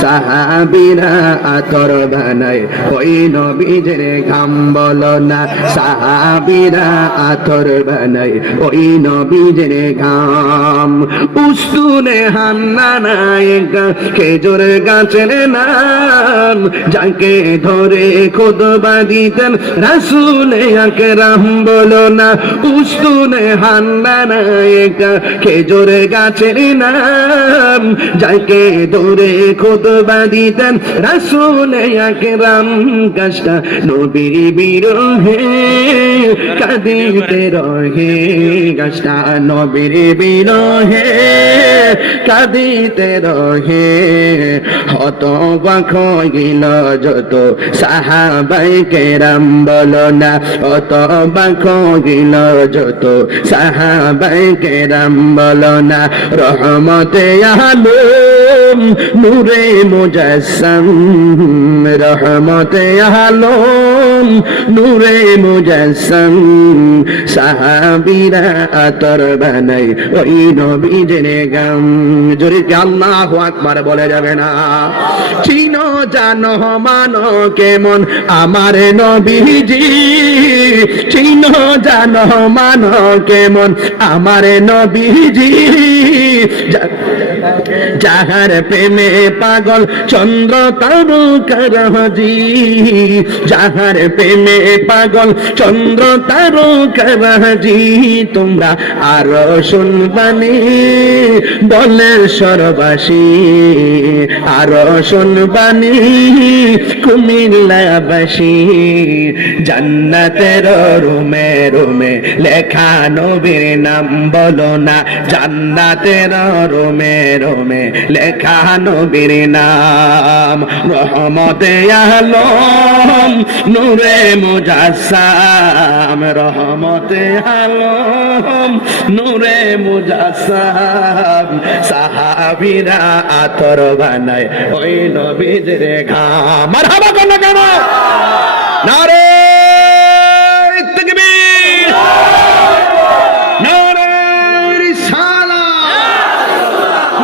সাহাবীরা আতর বানায় ওই নবীজের ঘাম বলো না, সাহাবীরা আতর বানায় ওই নবীজের ঘাম। উস্তুনে হান্না নায়িকা খেজুর গাছের নাম, যাকে ধরে খুতবা দিতেন রাসূলে আকরাম বলো না। উস্তুনে হান্না নায়িকা খেজুর গাছের নাম, যাকে ধরে খুতবা দিতেন রাসূলে আকরাম। কাশটা নবীর বিরহে কাঁদিতে রহে, কাশটা নবীর বিরহে কাঁদিতে রহে। হতবাক হইল যত সাহাবায়ে কেরাম বলো না, হতবাক হইল যত সাহাবায়ে কেরাম বলো না। রহমতে আলম নূরে মুজাসসাম, রহমতে আলম নূরে মুজাসসাম। সাহাবীরা আতর বানায় ওই নবীজের গাম। জোরে কি আল্লাহু আকবার বলে যাবে না? চিনো জানো মানো কেমন আমার নবীজি, চিনো জানো মানো কেমন আমার নবীজি। যাহার প্রেমে পাগল চন্দ্র তারকারাজি, যাহার প্রেমে পাগল চন্দ্র তারকারাজি। তোমরা আরো শুনবানি দলেশ্বরবাসী, আরো শুনবানি কুমিল্লাবাসী। জান্নাতের রুমে রুমে লেখা নবীর নাম বলো না, জান্নাতের রুমে রুমে লেখা নবীর নাম। রহমতে আলম নূরে মুজাসসাম, রহমতে আলম নূরে মুজাসসাম। সাহাবীরা আতর বানায় ওই নবীজের ঘাম। মারহাবা করো না কেন? নারে তাকবীর, নারে রিসালাত,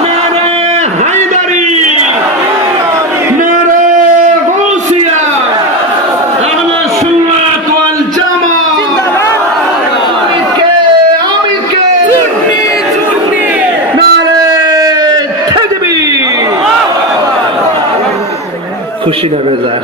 নারে হায়দারি, নারে গাউসিয়া, আহলে সুন্নাত ওয়াল জামাত। আমি কে চুন্নি, নারে তাকবীর। খুশি না বেজার?